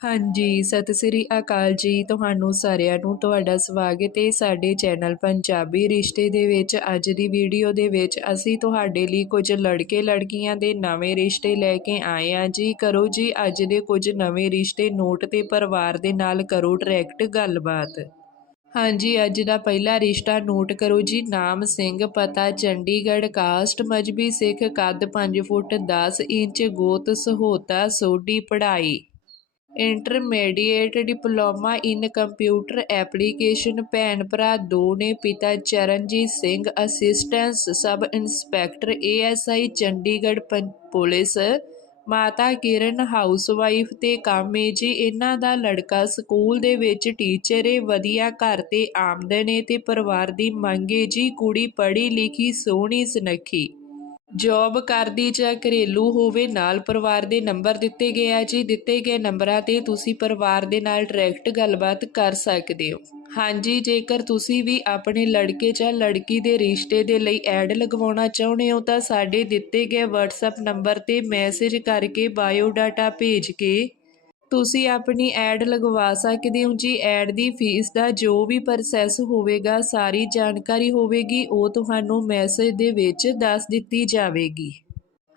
ਹਾਂਜੀ, ਸਤਿ ਸ੍ਰੀ ਅਕਾਲ ਜੀ ਤੁਹਾਨੂੰ ਸਾਰਿਆਂ ਨੂੰ, ਤੁਹਾਡਾ ਸਵਾਗਤ ਹੈ ਸਾਡੇ ਚੈਨਲ ਪੰਜਾਬੀ ਰਿਸ਼ਤੇ ਦੇ ਵਿੱਚ। ਅੱਜ ਦੀ ਵੀਡੀਓ ਦੇ ਵਿੱਚ ਅਸੀਂ ਤੁਹਾਡੇ ਲਈ ਕੁਝ ਲੜਕੇ ਲੜਕੀਆਂ ਦੇ ਨਵੇਂ ਰਿਸ਼ਤੇ ਲੈ ਕੇ ਆਏ ਹਾਂ ਜੀ। ਕਰੋ ਜੀ ਅੱਜ ਦੇ ਕੁਝ ਨਵੇਂ ਰਿਸ਼ਤੇ, ਨੋਟ ਤੇ ਪਰਿਵਾਰ ਦੇ ਨਾਲ ਕਰੋ ਡਾਇਰੈਕਟ ਗੱਲਬਾਤ। ਹਾਂਜੀ, ਅੱਜ ਦਾ ਪਹਿਲਾ ਰਿਸ਼ਤਾ ਨੋਟ ਕਰੋ ਜੀ। ਨਾਮ ਸਿੰਘ, ਪਤਾ ਚੰਡੀਗੜ੍ਹ, ਕਾਸਟ, ਮਜਬੀ ਸਿੱਖ, ਕੱਦ 5 ਫੁੱਟ 10 ਇੰਚ, ਗੋਤ, ਸਹੋਤਾ, ਸੋਢੀ ਪੜ੍ਹਾਈ। Intermediate diploma in computer application ਭੈਣ ਭਰਾ ਦੋ ਨੇ ਪਿਤਾ Charanjit Singh, assistance sub inspector ASI Chandigarh ਪੰ- ਪੁਲਿਸ, ਮਾਤਾ ਕਿਰਨ ਹਾਊਸਵਾਈਫ ਤੇ ਕੰਮ ਏ ਜੀ। ਇਹਨਾਂ ਦਾ ਲੜਕਾ ਸਕੂਲ ਦੇ ਵਿੱਚ ਟੀਚਰ ਏ, ਵਧੀਆ ਘਰ ਤੇ ਆਮਦਨ ਏ ਤੇ ਪਰਿਵਾਰ ਦੀ ਮੰਗ ਏ ਜੀ। ਕੁੜੀ ਪੜ੍ਹੀ ਲਿਖੀ, ਸੋਹਣੀ, ਸੁਨੱਖੀ। ਜੌਬ ਕਰਦੀ ਜਾਂ ਘਰੇਲੂ ਹੋਵੇ, ਨਾਲ ਪਰਿਵਾਰ ਦੇ ਨੰਬਰ ਦਿੱਤੇ ਗਏ ਆ ਜੀ। ਦਿੱਤੇ ਗਏ ਨੰਬਰਾਂ ਤੇ ਤੁਸੀਂ ਪਰਿਵਾਰ ਦੇ ਨਾਲ ਡਾਇਰੈਕਟ ਗੱਲਬਾਤ ਕਰ ਸਕਦੇ ਹੋ। ਹਾਂਜੀ, ਜੇਕਰ ਤੁਸੀਂ ਵੀ ਆਪਣੇ ਲੜਕੇ ਜਾਂ ਲੜਕੀ ਦੇ ਰਿਸ਼ਤੇ ਦੇ ਲਈ ਐਡ ਲਗਵਾਉਣਾ ਚਾਹੁੰਦੇ ਹੋ, ਤਾਂ ਸਾਡੇ ਦਿੱਤੇ ਗਏ WhatsApp ਨੰਬਰ ਤੇ ਮੈਸੇਜ ਕਰਕੇ ਬਾਇਓ ਡਾਟਾ ਭੇਜ ਕੇ ਤੁਸੀਂ ਆਪਣੀ ਐਡ ਲਗਵਾ ਸਕਦੇ ਹੋ। ਜੀ ਐਡ ਦੀ ਫੀਸ ਦਾ ਜੋ ਵੀ ਪ੍ਰੋਸੈਸ ਹੋਵੇਗਾ, ਸਾਰੀ ਜਾਣਕਾਰੀ ਹੋਵੇਗੀ, ਉਹ ਤੁਹਾਨੂੰ ਮੈਸੇਜ ਦੇ ਵਿੱਚ ਦੱਸ ਦਿੱਤੀ ਜਾਵੇਗੀ।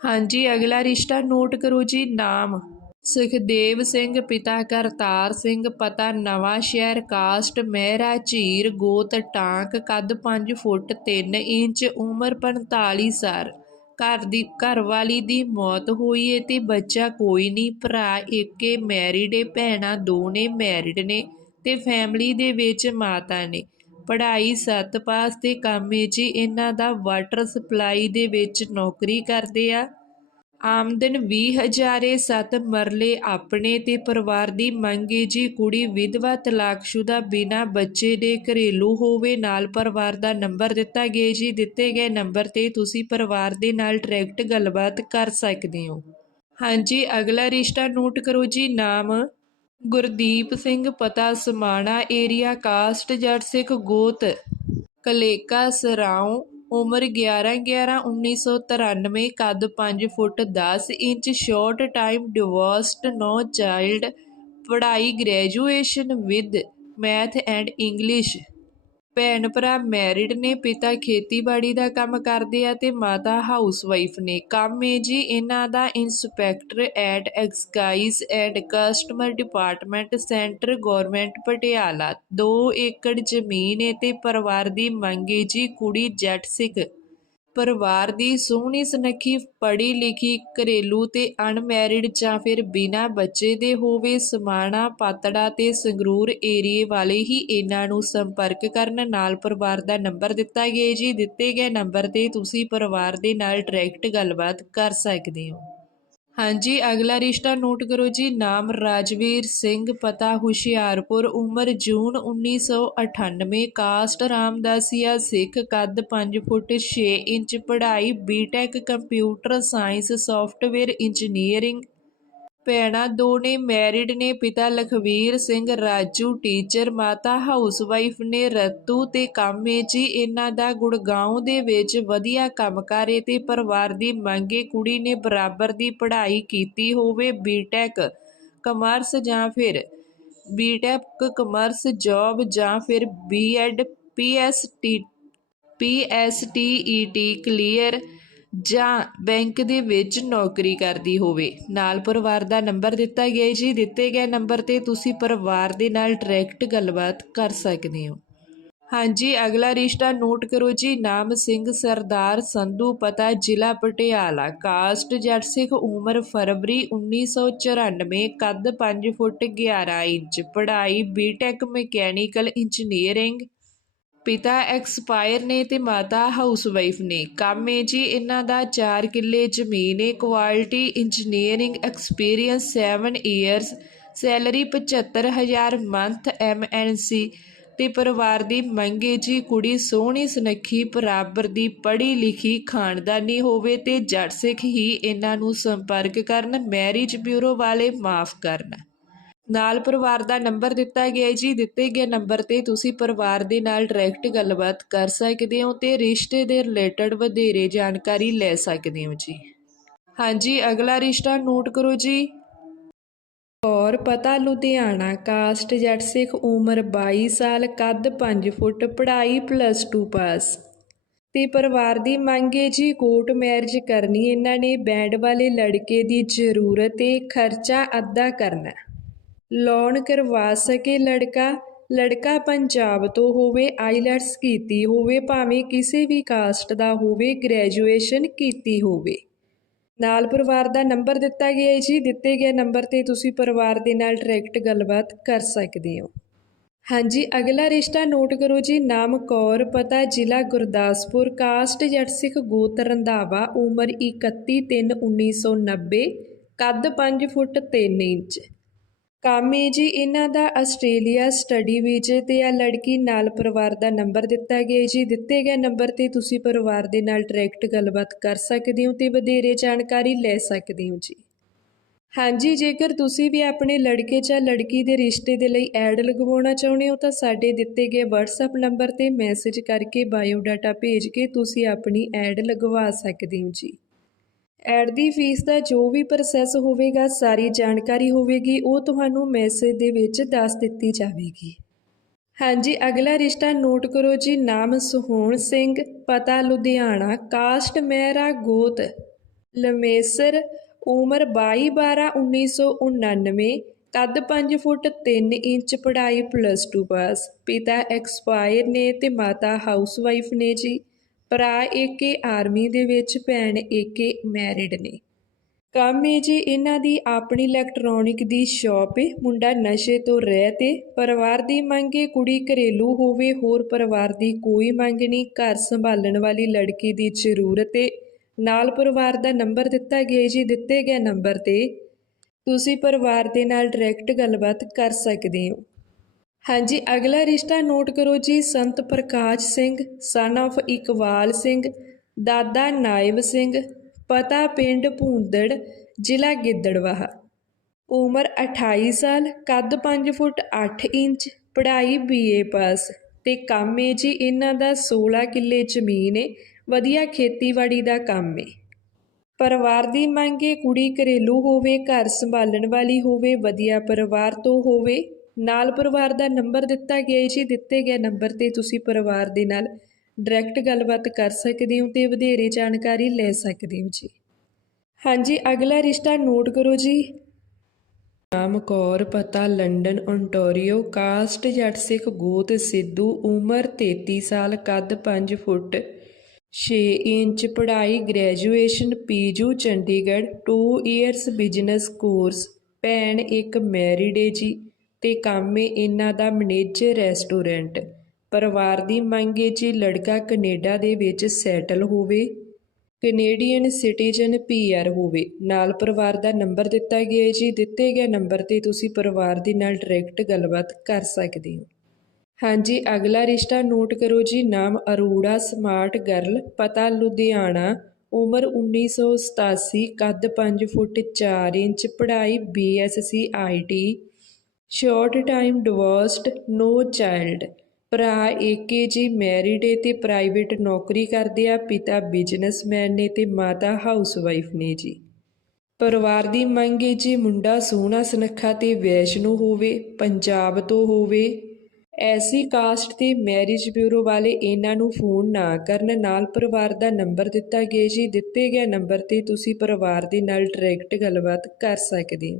ਹਾਂਜੀ, ਅਗਲਾ ਰਿਸ਼ਤਾ ਨੋਟ ਕਰੋ ਜੀ, ਨਾਮ। ਸੁਖਦੇਵ ਸਿੰਘ, ਪਿਤਾ ਕਰਤਾਰ ਸਿੰਘ, ਪਤਾ ਨਵਾਂ ਸ਼ਹਿਰ, ਕਾਸਟ, ਮਹਿਰਾ, ਝੀਰ, ਗੋਤ, ਟਾਂਕ, ਕੱਦ 5 ਫੁੱਟ 3 ਇੰਚ, ਉਮਰ 45 ਸਾਲ। ਘਰ ਦੀ ਘਰਵਾਲੀ ਦੀ ਮੌਤ ਹੋਈ ਏ ਤੇ ਬੱਚਾ ਕੋਈ ਨਹੀਂ, ਭਰਾ ਇੱਕੇ ਮੈਰਿਡ ਏ, ਭੈਣਾਂ ਦੋ ਨੇ ਮੈਰਿਡ ਨੇ ਤੇ ਫੈਮਿਲੀ ਦੇ ਵਿੱਚ ਮਾਤਾ ਨੇ। ਪੜ੍ਹਾਈ ਸੱਤ ਪਾਸ ਤੇ ਕੰਮ ਏ ਜੀ ਇਹਨਾਂ ਦਾ ਵਾਟਰ ਸਪਲਾਈ ਦੇ ਵਿੱਚ ਨੌਕਰੀ ਕਰਦੇ ਆ। ਆਮਦਨ 20000 ਏ ਸੱਤ ਮਰਲੇ ਆਪਣੇ ਤੇ ਪਰਿਵਾਰ ਦੀ ਮੰਗ ਏ ਜੀ ਕੁੜੀ ਵਿਧਵਾ ਤਲਾਕਸ਼ੁਦਾ ਬਿਨਾ ਬੱਚੇ ਦੇ ਘਰੇਲੂ ਹੋਵੇ ਨਾਲ ਪਰਿਵਾਰ ਦਾ ਨੰਬਰ ਦਿੱਤਾ ਗਿਆ ਜੀ। ਦਿੱਤੇ ਗਏ ਨੰਬਰ ਤੇ ਤੁਸੀਂ ਪਰਿਵਾਰ ਦੇ ਨਾਲ ਡਾਇਰੈਕਟ ਗੱਲਬਾਤ ਕਰ ਸਕਦੇ ਹੋ। ਹਾਂਜੀ, ਅਗਲਾ ਰਿਸ਼ਤਾ ਨੋਟ ਕਰੋ ਜੀ। ਨਾਮ ਗੁਰਦੀਪ ਸਿੰਘ ਪਤਾ ਸਮਾਣਾ ਏਰੀਆ ਕਾਸਟ ਜੱਟ ਸਿੱਖ ਗੋਤ ਕਲੇਕਾ ਸਰਾਉ ਉਮਰ 11 11 1993 ਕੱਦ 5 foot 10 inch short time divorced no child ਪੜ੍ਹਾਈ graduation with math and English ਭੈਣ ਭਰਾ ਮੈਰਿਡ ਨੇ, ਪਿਤਾ ਖੇਤੀਬਾੜੀ ਦਾ ਕੰਮ ਕਰਦੇ ਆ ਤੇ ਮਾਤਾ ਹਾਊਸਵਾਈਫ ਨੇ। ਕੰਮ ਏ ਜੀ, ਇਹਨਾਂ ਦਾ inspector at excise and customer department centre government Patiala. 2 acre ਜ਼ਮੀਨ ਏ ਤੇ ਪਰਿਵਾਰ ਦੀ ਮੰਗ ਏ ਜੀ ਕੁੜੀ ਜੱਟ ਸਿੱਖ ਪਰਿਵਾਰ ਦੀ ਸੋਹਣੀ ਸੁਨੱਖੀ ਪੜ੍ਹੀ ਲਿਖੀ ਘਰੇਲੂ ਤੇ ਅਨਮੈਰਿਡ ਜਾਂ ਫਿਰ ਬਿਨਾਂ ਬੱਚੇ ਦੇ ਹੋਵੇ ਸਮਾਣਾ, ਪਾਤੜਾ ਤੇ ਸੰਗਰੂਰ ਏਰੀਏ ਵਾਲੇ ਹੀ ਇਹਨਾਂ ਨੂੰ ਸੰਪਰਕ ਕਰਨ ਨਾਲ ਪਰਿਵਾਰ ਦਾ ਨੰਬਰ ਦਿੱਤਾ ਗਿਆ ਜੀ, ਦਿੱਤੇ ਗਏ ਨੰਬਰ ਤੇ ਤੁਸੀਂ ਪਰਿਵਾਰ ਦੇ ਨਾਲ ਡਾਇਰੈਕਟ ਗੱਲਬਾਤ ਕਰ ਸਕਦੇ ਹੋ। ਹਾਂਜੀ, ਅਗਲਾ ਰਿਸ਼ਤਾ ਨੋਟ ਕਰੋ ਜੀ। ਨਾਮ ਰਾਜਵੀਰ ਸਿੰਘ ਪਤਾ ਹੁਸ਼ਿਆਰਪੁਰ, ਉਮਰ ਜੂਨ 1998 ਕਾਸਟ ਰਾਮਦਾਸੀਆ ਸਿੱਖ, ਕੱਦ 5 ਫੁੱਟ 6 ਇੰਚ, ਪੜ੍ਹਾਈ BTech computer science, software engineering ਭੈਣਾਂ ਦੋ ਨੇ ਮੈਰਿਡ ਨੇ, ਪਿਤਾ ਲਖਵੀਰ ਸਿੰਘ, ਰਾਜੂ ਟੀਚਰ ਮਾਤਾ ਹਾਊਸਵਾਈਫ ਨੇ, ਰਤੂ ਤੇ ਕਾਮੇ ਜੀ, ਇਹਨਾਂ ਦਾ ਗੁੜਗਾਉਂ ਦੇ ਵਿੱਚ ਵਧੀਆ ਕੰਮ ਕਰੇ ਤੇ ਪਰਿਵਾਰ ਦੀ ਮੰਗੇ ਕੁੜੀ ਨੇ ਬਰਾਬਰ ਦੀ ਪੜ੍ਹਾਈ ਕੀਤੀ ਹੋਵੇ ਬੀਟੈਕ ਕਮਰਸ ਜਾਂ ਫਿਰ ਬੀਟੈਕ ਕਮਰਸ ਜੌਬ ਜਾਂ ਫਿਰ ਬੀਐਡ ਪੀਐਸਟੀ ਪੀਐਸਟੀਈਟੀ ਕਲੀਅਰ ਜਾਂ ਬੈਂਕ ਦੇ ਵਿੱਚ ਨੌਕਰੀ ਕਰਦੀ ਹੋਵੇ। ਨਾਲ ਪਰਿਵਾਰ ਦਾ ਨੰਬਰ ਦਿੱਤਾ ਗਿਆ ਹੈ ਜੀ। ਦਿੱਤੇ ਗਏ ਨੰਬਰ ਤੇ ਤੁਸੀਂ ਪਰਿਵਾਰ ਦੇ ਨਾਲ ਡਾਇਰੈਕਟ ਗੱਲਬਾਤ ਕਰ ਸਕਦੇ ਹੋ। ਹਾਂਜੀ, ਅਗਲਾ ਰਿਸ਼ਤਾ ਨੋਟ ਕਰੋ ਜੀ। ਨਾਮ ਸਿੰਘ, ਸਰਦਾਰ ਸੰਧੂ, ਪਤਾ ਜ਼ਿਲ੍ਹਾ ਪਟਿਆਲਾ। ਕਾਸਟ ਜੱਟ ਸਿੱਖ ਉਮਰ ਫਰਵਰੀ 1994 ਕੱਦ 5 ਫੁੱਟ 11 ਇੰਚ। ਪੜ੍ਹਾਈ ਬੀਟੈਕ ਮਕੈਨੀਕਲ ਇੰਜੀਨੀਅਰਿੰਗ ਪਿਤਾ ਐਕਸਪਾਇਰ ਨੇ ਤੇ ਮਾਤਾ ਹਾਊਸਵਾਈਫ ਨੇ। ਕੰਮ ਏ ਜੀ, ਇਹਨਾਂ ਦਾ 4 ਕਿੱਲੇ ਜ਼ਮੀਨ ਏ। Quality engineering experience 7 years salary 75000 month M N C. ਤੇ ਪਰਿਵਾਰ ਦੀ ਮੰਗੇ ਜੀ, ਕੁੜੀ ਸੋਹਣੀ ਸੁਨੱਖੀ, ਬਰਾਬਰ ਦੀ ਪੜ੍ਹੀ ਲਿਖੀ ਖਾਨਦਾਨੀ ਹੋਵੇ ਤੇ ਜੱਟ ਸਿੱਖ ਹੀ ਇਹਨਾਂ ਨੂੰ ਸੰਪਰਕ ਕਰਨ, ਮੈਰਿਜ ਬਿਊਰੋ ਵਾਲੇ ਮਾਫ ਕਰਨ। ਨਾਲ ਪਰਿਵਾਰ ਦਾ ਨੰਬਰ ਦਿੱਤਾ ਗਿਆ ਜੀ। ਦਿੱਤੇ ਗਏ ਨੰਬਰ ਤੇ ਤੁਸੀਂ ਪਰਿਵਾਰ ਦੇ ਨਾਲ ਡਾਇਰੈਕਟ ਗੱਲਬਾਤ ਕਰ ਸਕਦੇ ਹੋ ਤੇ ਰਿਸ਼ਤੇ ਦੇ ਰਿਲੇਟਡ ਵਧੇਰੇ ਜਾਣਕਾਰੀ ਲੈ ਸਕਦੇ ਹੋ ਜੀ। ਹਾਂਜੀ, ਅਗਲਾ ਰਿਸ਼ਤਾ ਨੋਟ ਕਰੋ ਜੀ। ਕੌਰ ਪਤਾ ਲੁਧਿਆਣਾ, ਕਾਸਟ ਜੱਟ ਸਿੱਖ ਉਮਰ 22 ਸਾਲ, ਕੱਦ 5 ਫੁੱਟ, ਪੜ੍ਹਾਈ ਪਲੱਸ 2 ਪਾਸ ਤੇ ਪਰਿਵਾਰ ਦੀ ਮੰਗ ਹੈ ਜੀ, ਕੋਰਟ ਮੈਰਿਜ ਕਰਨੀ, ਇਹਨਾਂ ਨੇ ਬੈਂਡ ਵਾਲੇ ਲੜਕੇ ਦੀ ਜ਼ਰੂਰਤ ਤੇ ਖਰਚਾ ਅੱਧਾ ਕਰਨਾ। ਲੋਨ ਕਰਵਾ ਸਕੇ ਲੜਕਾ। ਲੜਕਾ ਪੰਜਾਬ ਤੋਂ ਹੋਵੇ, ਆਈਲੈਟਸ ਕੀਤੀ ਹੋਵੇ, ਭਾਵੇਂ ਕਿਸੇ ਵੀ ਕਾਸਟ ਦਾ ਹੋਵੇ, ਗ੍ਰੈਜੂਏਸ਼ਨ ਕੀਤੀ ਹੋਵੇ। ਨਾਲ ਪਰਿਵਾਰ ਦਾ ਨੰਬਰ ਦਿੱਤਾ ਗਿਆ ਹੈ ਜੀ। ਦਿੱਤੇ ਗਏ ਨੰਬਰ ਤੇ ਤੁਸੀਂ ਪਰਿਵਾਰ ਦੇ ਨਾਲ ਡਾਇਰੈਕਟ ਗੱਲਬਾਤ ਕਰ ਸਕਦੇ ਹੋ। ਹਾਂਜੀ, ਅਗਲਾ ਰਿਸ਼ਤਾ ਨੋਟ ਕਰੋ ਜੀ। ਨਾਮ ਕੌਰ, ਪਤਾ ਜ਼ਿਲ੍ਹਾ ਗੁਰਦਾਸਪੁਰ, ਕਾਸਟ ਜੱਟ ਸਿੱਖ ਗੋਤ ਰੰਧਾਵਾ, ਉਮਰ 31 3 1990 ਕੱਦ 5 ਫੁੱਟ 3 ਇੰਚ। ਕੰਮ ਹੈ ਜੀ, ਇਹਨਾਂ ਦਾ ਆਸਟ੍ਰੇਲੀਆ ਸਟੱਡੀ ਵੀਜ਼ੇ ਤੇ ਆ ਲੜਕੀ ਨਾਲ ਪਰਿਵਾਰ ਦਾ ਨੰਬਰ ਦਿੱਤਾ ਗਿਆ ਜੀ। ਦਿੱਤੇ ਗਏ ਨੰਬਰ ਤੇ ਤੁਸੀਂ ਪਰਿਵਾਰ ਦੇ ਨਾਲ ਡਾਇਰੈਕਟ ਗੱਲਬਾਤ ਕਰ ਸਕਦੇ ਹੋ ਤੇ ਵਧੇਰੇ ਜਾਣਕਾਰੀ ਲੈ ਸਕਦੇ ਹੋ ਜੀ। ਹਾਂਜੀ, ਜੇਕਰ ਤੁਸੀਂ ਵੀ ਆਪਣੇ ਲੜਕੇ ਜਾਂ ਲੜਕੀ ਦੇ ਰਿਸ਼ਤੇ ਦੇ ਲਈ ਐਡ ਲਗਵਾਉਣਾ ਚਾਹੁੰਦੇ ਹੋ ਤਾਂ ਸਾਡੇ ਦਿੱਤੇ ਗਏ WhatsApp ਨੰਬਰ ਤੇ ਮੈਸੇਜ ਕਰਕੇ ਬਾਇਓ ਡਾਟਾ ਭੇਜ ਕੇ ਤੁਸੀਂ ਆਪਣੀ ਐਡ ਲਗਵਾ ਸਕਦੇ ਹੋ ਜੀ। ਐਡ ਦੀ ਫੀਸ ਦਾ ਜੋ ਵੀ ਪ੍ਰੋਸੈਸ ਹੋਵੇਗਾ, ਸਾਰੀ ਜਾਣਕਾਰੀ ਹੋਵੇਗੀ, ਉਹ ਤੁਹਾਨੂੰ ਮੈਸੇਜ ਦੇ ਵਿੱਚ ਦੱਸ ਦਿੱਤੀ ਜਾਵੇਗੀ। ਹਾਂਜੀ, ਅਗਲਾ ਰਿਸ਼ਤਾ ਨੋਟ ਕਰੋ ਜੀ, ਨਾਮ ਸੁਹੋਣ ਸਿੰਘ, ਪਤਾ ਲੁਧਿਆਣਾ, ਕਾਸਟ ਮਹਿਰਾ ਗੋਤ, ਲਮੇਸਰ, ਉਮਰ 22 12 1999 ਕੱਦ 5 ਫੁੱਟ 3 ਇੰਚ, ਪੜ੍ਹਾਈ ਪਲੱਸ 2 ਪਾਸ ਪਿਤਾ ਐਕਸਪਾਇਰ ਨੇ ਤੇ ਮਾਤਾ ਹਾਊਸਵਾਈਫ ਨੇ ਜੀ। ਭਰਾ ਏਕੇ ਆਰਮੀ ਦੇ ਵਿੱਚ, ਭੈਣ ਏਕੇ ਮੈਰਿਡ ਨੇ। ਕੰਮ ਹੈ ਜੀ ਇਹਨਾਂ ਦੀ ਆਪਣੀ ਇਲੈਕਟ੍ਰੋਨਿਕ ਦੀ ਸ਼ਾਪ ਏ, ਮੁੰਡਾ ਨਸ਼ੇ ਤੋਂ ਰਹਿ ਤੇ, ਪਰਿਵਾਰ ਦੀ ਮੰਗ ਏ, ਕੁੜੀ ਘਰੇਲੂ ਹੋਵੇ, ਹੋਰ ਪਰਿਵਾਰ ਦੀ ਕੋਈ ਮੰਗ ਨਹੀਂ, ਘਰ ਸੰਭਾਲਣ ਵਾਲੀ ਲੜਕੀ ਦੀ ਜ਼ਰੂਰਤ ਏ। ਨਾਲ ਪਰਿਵਾਰ ਦਾ ਨੰਬਰ ਦਿੱਤਾ ਗਿਆ ਜੀ, ਦਿੱਤੇ ਗਏ ਨੰਬਰ ਤੇ ਤੁਸੀਂ ਪਰਿਵਾਰ ਦੇ ਨਾਲ ਡਾਇਰੈਕਟ ਗੱਲਬਾਤ ਕਰ ਸਕਦੇ ਹੋ। ਹਾਂਜੀ, ਅਗਲਾ ਰਿਸ਼ਤਾ ਨੋਟ ਕਰੋ ਜੀ, ਸੰਤ ਪ੍ਰਕਾਸ਼ ਸਿੰਘ ਸਨ of ਇਕਬਾਲ ਸਿੰਘ, ਦਾਦਾ ਨਾਇਬ ਸਿੰਘ, ਪਤਾ ਪਿੰਡ ਭੂੰਦੜ, ਜ਼ਿਲ੍ਹਾ ਗਿੱਦੜਵਾਹਾ। ਉਮਰ 28 ਸਾਲ, ਕੱਦ 5 ਫੁੱਟ 8 ਇੰਚ, ਪੜ੍ਹਾਈ ਬੀਏ ਪਾਸ ਤੇ ਕੰਮ ਏ ਜੀ, ਇਹਨਾਂ ਦਾ 16 ਕਿੱਲੇ ਜ਼ਮੀਨ ਏ, ਵਧੀਆ ਖੇਤੀਬਾੜੀ ਦਾ ਕੰਮ ਏ। ਪਰਿਵਾਰ ਦੀ ਮੰਗ ਏ, ਕੁੜੀ ਘਰੇਲੂ ਹੋਵੇ, ਘਰ ਸੰਭਾਲਣ ਵਾਲੀ ਹੋਵੇ, ਵਧੀਆ ਪਰਿਵਾਰ ਤੋਂ ਹੋਵੇ। ਨਾਲ ਪਰਿਵਾਰ ਦਾ ਨੰਬਰ ਦਿੱਤਾ ਗਿਆ ਜੀ, ਦਿੱਤੇ ਗਏ ਨੰਬਰ ਤੇ ਤੁਸੀਂ ਪਰਿਵਾਰ ਦੇ ਨਾਲ ਡਾਇਰੈਕਟ ਗੱਲਬਾਤ ਕਰ ਸਕਦੇ ਹੋ ਤੇ ਵਧੇਰੇ ਜਾਣਕਾਰੀ ਲੈ ਸਕਦੇ ਹੋ ਜੀ। ਹਾਂਜੀ, ਅਗਲਾ ਰਿਸ਼ਤਾ ਨੋਟ ਕਰੋ ਜੀ। ਨਾਮ ਕੌਰ, ਪਤਾ, ਲੰਡਨ ਓਨਟਾਰੀਓ ਕਾਸਟ ਜੱਟ ਸਿੱਖ ਗੋਤ, ਸਿੱਧੂ, ਉਮਰ 33 ਸਾਲ, ਕੱਦ 5 ਫੁੱਟ 6 ਇੰਚ, ਪੜ੍ਹਾਈ ਗ੍ਰੈਜੂਏਸ਼ਨ ਪੀਜੂ, ਚੰਡੀਗੜ੍ਹ 2 ਇਅਰਸ ਬਿਜ਼ਨਸ ਕੋਰਸ ਭੈਣ, ਇੱਕ ਮੈਰਿਡ ਏ ਜੀ। ਤੇ ਕੰਮ ਏ ਇਹਨਾਂ ਦਾ ਮੈਨੇਜਰ ਰੈਸਟੋਰੈਂਟ। ਪਰਿਵਾਰ ਦੀ ਮੰਗ ਹੈ ਜੀ ਲੜਕਾ ਕੈਨੇਡਾ ਦੇ ਵਿੱਚ ਸੈਟਲ ਹੋਵੇ। ਕੈਨੇਡੀਅਨ ਸਿਟੀਜ਼ਨ ਪੀਆਰ ਹੋਵੇ। ਨਾਲ ਪਰਿਵਾਰ ਦਾ ਨੰਬਰ ਦਿੱਤਾ ਗਿਆ ਹੈ ਜੀ। ਦਿੱਤੇ ਗਏ ਨੰਬਰ ਤੇ ਤੁਸੀਂ ਪਰਿਵਾਰ ਦੇ ਨਾਲ ਡਾਇਰੈਕਟ ਗੱਲਬਾਤ ਕਰ ਸਕਦੇ ਹੋ। ਹਾਂਜੀ, ਅਗਲਾ ਰਿਸ਼ਤਾ ਨੋਟ ਕਰੋ ਜੀ। ਨਾਮ ਅਰੋੜਾ ਸਮਾਰਟ ਗਰਲ, ਪਤਾ ਲੁਧਿਆਣਾ, ਉਮਰ 1987 ਕੱਦ 5 ਫੁੱਟ 4 ਇੰਚ, ਪੜ੍ਹਾਈ BSc IT short time divorced no child ਭਰਾ ਏਕੇ ਜੀ ਮੈਰਿਡ ਏ ਤੇ ਪ੍ਰਾਈਵੇਟ ਨੌਕਰੀ ਕਰਦੇ ਆ, ਪਿਤਾ ਬਿਜ਼ਨਸਮੈਨ ਨੇ ਤੇ ਮਾਤਾ ਹਾਊਸਵਾਈਫ ਨੇ ਜੀ। ਪਰਿਵਾਰ ਦੀ ਮੰਗ ਏ ਜੀ ਮੁੰਡਾ ਸੋਹਣਾ ਸੁਨੱਖਾ ਤੇ ਵੈਸ਼ਨੂ ਹੋਵੇ, ਪੰਜਾਬ ਤੋਂ ਹੋਵੇ। ਐਸੀ ਕਾਸਟ ਤੇ ਮੈਰਿਜ ਬਿਊਰੋ ਵਾਲੇ ਇਹਨਾਂ ਨੂੰ ਫੋਨ ਨਾ ਕਰਨ, ਨਾਲ ਪਰਿਵਾਰ ਦਾ ਨੰਬਰ ਦਿੱਤਾ ਗਿਆ ਜੀ। ਦਿੱਤੇ ਗਏ ਨੰਬਰ ਤੇ ਤੁਸੀਂ ਪਰਿਵਾਰ ਦੇ ਨਾਲ ਡਾਇਰੈਕਟ ਗੱਲਬਾਤ ਕਰ ਸਕਦੇ ਹੋ।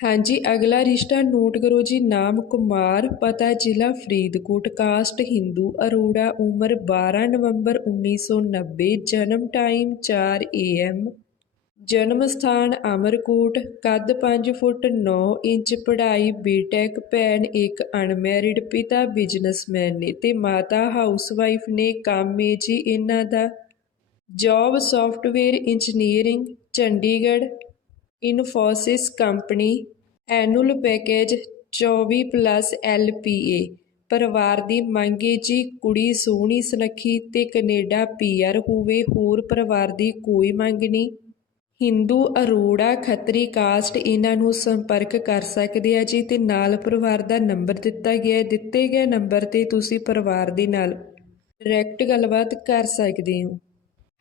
ਹਾਂਜੀ, ਅਗਲਾ ਰਿਸ਼ਤਾ ਨੋਟ ਕਰੋ ਜੀ, ਨਾਮ ਕੁਮਾਰ, ਪਤਾ ਜ਼ਿਲ੍ਹਾ ਫਰੀਦਕੋਟ, ਕਾਸਟ ਹਿੰਦੂ, ਅਰੋੜਾ, ਉਮਰ 12 ਨਵੰਬਰ 1990 ਜਨਮ ਟਾਈਮ 4 ਏਐਮ ਜਨਮ ਸਥਾਨ ਅਮਰਕੋਟ, ਕੱਦ 5 ਫੁੱਟ 9 ਇੰਚ, ਪੜ੍ਹਾਈ ਬੀਟੈਕ, ਭੈਣ ਇੱਕ ਅਨਮੈਰਿਡ ਪਿਤਾ, ਬਿਜ਼ਨਸਮੈਨ ਨੇ ਤੇ ਮਾਤਾ ਹਾਊਸਵਾਈਫ ਨੇ, ਕੰਮ ਏ ਜੀ ਇਹਨਾਂ ਦਾ, job software engineering, Chandigarh Infosys company annual package 24 plus L P A ਪਰਿਵਾਰ ਦੀ ਮੰਗ ਏ ਜੀ ਕੁੜੀ ਸੋਹਣੀ, ਸੁਨੱਖੀ ਤੇ ਕੈਨੇਡਾ ਪੀਆਰ ਹੋਵੇ, ਹੋਰ ਪਰਿਵਾਰ ਦੀ ਕੋਈ ਮੰਗ ਨਹੀਂ। ਹਿੰਦੂ ਅਰੋੜਾ ਖੱਤਰੀ ਕਾਸਟ ਇਹਨਾਂ ਨੂੰ ਸੰਪਰਕ ਕਰ ਸਕਦੇ ਆ ਜੀ ਤੇ ਨਾਲ ਪਰਿਵਾਰ ਦਾ ਨੰਬਰ ਦਿੱਤਾ ਗਿਆ ਦਿੱਤੇ ਗਏ ਨੰਬਰ ਤੇ ਤੁਸੀਂ ਪਰਿਵਾਰ ਦੇ ਨਾਲ ਡਾਇਰੈਕਟ ਗੱਲਬਾਤ ਕਰ ਸਕਦੇ ਹੋ।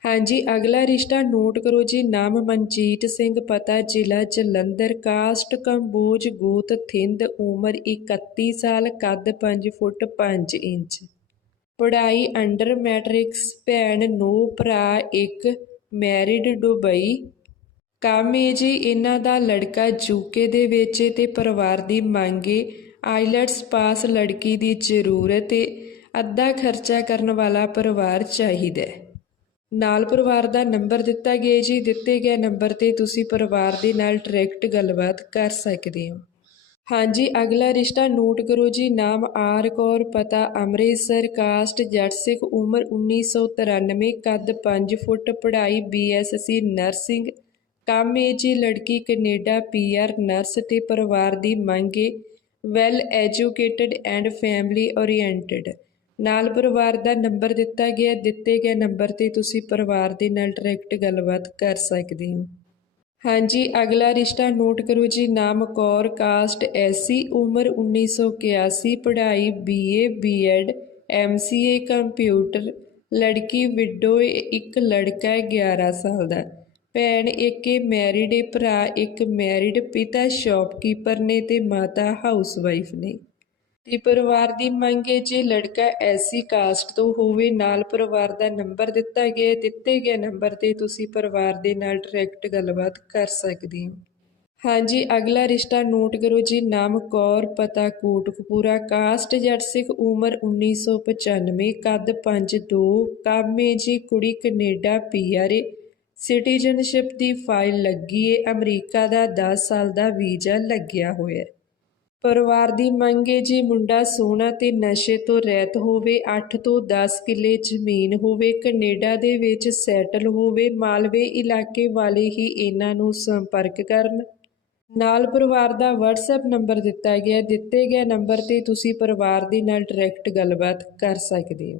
ਹਾਂਜੀ, ਅਗਲਾ ਰਿਸ਼ਤਾ ਨੋਟ ਕਰੋ ਜੀ। ਨਾਮ ਮਨਜੀਤ ਸਿੰਘ, ਪਤਾ ਜ਼ਿਲ੍ਹਾ ਜਲੰਧਰ। ਕਾਸਟ, ਕੰਬੋਜ, ਗੋਤ, ਥਿੰਦ, ਉਮਰ 31 ਸਾਲ, ਕੱਦ 5 ਫੁੱਟ 5 ਇੰਚ। ਪੜ੍ਹਾਈ ਅੰਡਰ ਮੈਟ੍ਰਿਕਸ, ਭੈਣ, ਨੋ ਭਰਾ, ਇੱਕ ਮੈਰਿਡ ਦੁਬਈ ਕੰਮ ਇਹ ਜੀ, ਇਹਨਾਂ ਦਾ ਲੜਕਾ ਯੂਕੇ ਦੇ ਵਿੱਚ ਏ ਤੇ ਪਰਿਵਾਰ ਦੀ ਮੰਗ ਏ ਆਈਲੈਟਸ ਪਾਸ ਲੜਕੀ ਦੀ ਜ਼ਰੂਰਤ ਏ ਅੱਧਾ ਖਰਚਾ ਕਰਨ ਵਾਲਾ ਪਰਿਵਾਰ ਚਾਹੀਦਾ ਹੈ। ਨਾਲ ਪਰਿਵਾਰ ਦਾ ਨੰਬਰ ਦਿੱਤਾ ਗਿਆ ਜੀ। ਦਿੱਤੇ ਗਏ ਨੰਬਰ ਤੇ ਤੁਸੀਂ ਪਰਿਵਾਰ ਦੇ ਨਾਲ ਡਾਇਰੈਕਟ ਗੱਲਬਾਤ ਕਰ ਸਕਦੇ ਹੋ। ਹਾਂਜੀ, ਅਗਲਾ ਰਿਸ਼ਤਾ ਨੋਟ ਕਰੋ ਜੀ। ਨਾਮ ਆਰ ਕੌਰ, ਪਤਾ ਅੰਮ੍ਰਿਤਸਰ, ਕਾਸਟ ਜੱਟ ਸਿੱਖ ਉਮਰ 1993 ਕੱਦ 5 ਫੁੱਟ, ਪੜ੍ਹਾਈ ਬੀਐਸਸੀ ਨਰਸਿੰਗ। ਕੰਮ ਏ ਜੀ, ਲੜਕੀ ਕੈਨੇਡਾ ਪੀਆਰ ਨਰਸ ਤੇ ਪਰਿਵਾਰ ਦੀ ਮੰਗ ਏ। Well educated and family oriented. ਨਾਲ ਪਰਿਵਾਰ ਦਾ ਨੰਬਰ ਦਿੱਤਾ ਗਿਆ, ਦਿੱਤੇ ਗਏ ਨੰਬਰ ਤੇ ਤੁਸੀਂ ਪਰਿਵਾਰ ਦੇ ਨਾਲ ਡਾਇਰੈਕਟ ਗੱਲਬਾਤ ਕਰ ਸਕਦੇ ਹੋ। ਹਾਂਜੀ, ਅਗਲਾ ਰਿਸ਼ਤਾ ਨੋਟ ਕਰੋ ਜੀ, ਨਾਮ ਕੌਰ ਕਾਸਟ ਐਸੀ ਉਮਰ 1981 ਪੜ੍ਹਾਈ BA B Ed MCA computer ਲੜਕੀ ਵਿਡੋ ਇੱਕ ਲੜਕਾ ਹੈ 11 ਸਾਲ ਦਾ। ਭੈਣ ਇੱਕ ਮੈਰਿਡ ਏ ਭਰਾ ਇੱਕ ਮੈਰਿਡ ਪਿਤਾ ਸ਼ਾਪਕੀਪਰ ਨੇ ਤੇ ਮਾਤਾ ਹਾਊਸਵਾਈਫ ਨੇ। ਤੇ ਪਰਿਵਾਰ ਦੀ ਮੰਗ ਹੈ, ਜੇ ਲੜਕਾ ਐਸੀ ਕਾਸਟ ਤੋਂ ਹੋਵੇ, ਨਾਲ ਪਰਿਵਾਰ ਦਾ ਨੰਬਰ ਦਿੱਤਾ ਗਿਆ, ਦਿੱਤੇ ਗਏ ਨੰਬਰ ਤੇ ਤੁਸੀਂ ਪਰਿਵਾਰ ਦੇ ਨਾਲ ਡਾਇਰੈਕਟ ਗੱਲਬਾਤ ਕਰ ਸਕਦੇ ਹੋ। ਹਾਂਜੀ, ਅਗਲਾ ਰਿਸ਼ਤਾ ਨੋਟ ਕਰੋ ਜੀ, ਨਾਮ ਕੌਰ, ਪਤਾ ਕੋਟਕਪੂਰਾ ਕਾਸਟ ਜੱਟ ਸਿੱਖ, ਉਮਰ 1995 ਕੱਦ 5'2 ਕਾਮੇ ਜੀ, ਕੁੜੀ ਕੈਨੇਡਾ, ਪੀਆਰ ਸਿਟੀਜ਼ਨਸ਼ਿਪ ਦੀ ਫਾਈਲ ਲੱਗੀ ਏ, ਅਮਰੀਕਾ ਦਾ 10 ਸਾਲ ਦਾ ਵੀਜ਼ਾ ਲੱਗਿਆ ਹੋਇਆ। ਹੈ ਪਰਿਵਾਰ ਦੀ ਮੰਗ ਹੈ ਜੀ ਮੁੰਡਾ ਸੋਹਣਾ ਤੇ ਨਸ਼ੇ ਤੋਂ ਰਹਿਤ ਹੋਵੇ 8 ਤੋਂ 10 ਕਿੱਲੇ ਜ਼ਮੀਨ ਹੋਵੇ, ਕੈਨੇਡਾ ਦੇ ਵਿੱਚ ਸੈਟਲ ਹੋਵੇ, ਮਾਲਵੇ ਇਲਾਕੇ ਵਾਲੇ ਹੀ ਇਹਨਾਂ ਨੂੰ ਸੰਪਰਕ ਕਰਨ। ਨਾਲ ਪਰਿਵਾਰ ਦਾ WhatsApp ਨੰਬਰ ਦਿੱਤਾ ਗਿਆ, ਦਿੱਤੇ ਗਏ ਨੰਬਰ ਤੇ ਤੁਸੀਂ ਪਰਿਵਾਰ ਦੇ ਨਾਲ ਡਾਇਰੈਕਟ ਗੱਲਬਾਤ ਕਰ ਸਕਦੇ ਹੋ।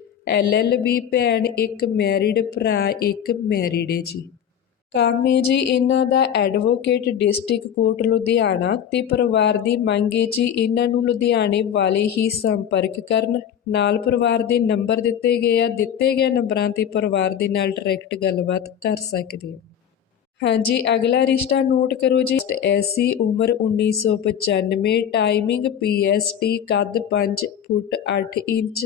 ਐਲਐਲਬੀ ਭੈਣ ਇੱਕ ਮੈਰਿਡ ਭਰਾ, ਇੱਕ ਮੈਰਿਡ ਹੈ ਜੀ। ਕੰਮ ਹੈ ਜੀ, ਇਹਨਾਂ ਦਾ ਐਡਵੋਕੇਟ ਡਿਸਟ੍ਰਿਕਟ ਕੋਰਟ ਲੁਧਿਆਣਾ ਤੇ ਪਰਿਵਾਰ ਦੀ ਮੰਗ ਹੈ ਜੀ ਇਹਨਾਂ ਨੂੰ ਲੁਧਿਆਣੇ ਵਾਲੇ ਹੀ ਸੰਪਰਕ ਕਰਨ। ਨਾਲ ਪਰਿਵਾਰ ਦੇ ਨੰਬਰ ਦਿੱਤੇ ਗਏ ਆ, ਦਿੱਤੇ ਗਏ ਨੰਬਰਾਂ ਤੇ ਪਰਿਵਾਰ ਦੇ ਨਾਲ ਡਾਇਰੈਕਟ ਗੱਲਬਾਤ ਕਰ ਸਕਦੇ ਹੋ ਹਾਂਜੀ, ਅਗਲਾ ਰਿਸ਼ਤਾ ਨੋਟ ਕਰੋ ਜੀ। ਐਸੀ ਉਮਰ 1995 ਟਾਈਮਿੰਗ ਪੀਐਸਟੀ ਕੱਦ 5 ਫੁੱਟ 8 ਇੰਚ।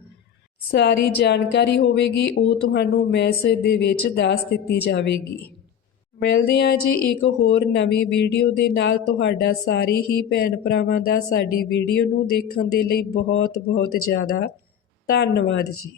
ਸਾਰੀ ਜਾਣਕਾਰੀ ਹੋਵੇਗੀ, ਉਹ ਤੁਹਾਨੂੰ ਮੈਸੇਜ ਦੇ ਵਿੱਚ ਦੱਸ ਦਿੱਤੀ ਜਾਵੇਗੀ। ਮਿਲਦੇ ਹਾਂ ਜੀ ਇੱਕ ਹੋਰ ਨਵੀਂ ਵੀਡੀਓ ਦੇ ਨਾਲ। ਤੁਹਾਡਾ ਸਾਰੇ ਹੀ ਭੈਣ ਭਰਾਵਾਂ ਦਾ ਸਾਡੀ ਵੀਡੀਓ ਨੂੰ ਦੇਖਣ ਦੇ ਲਈ ਬਹੁਤ ਬਹੁਤ ਜ਼ਿਆਦਾ ਧੰਨਵਾਦ ਜੀ।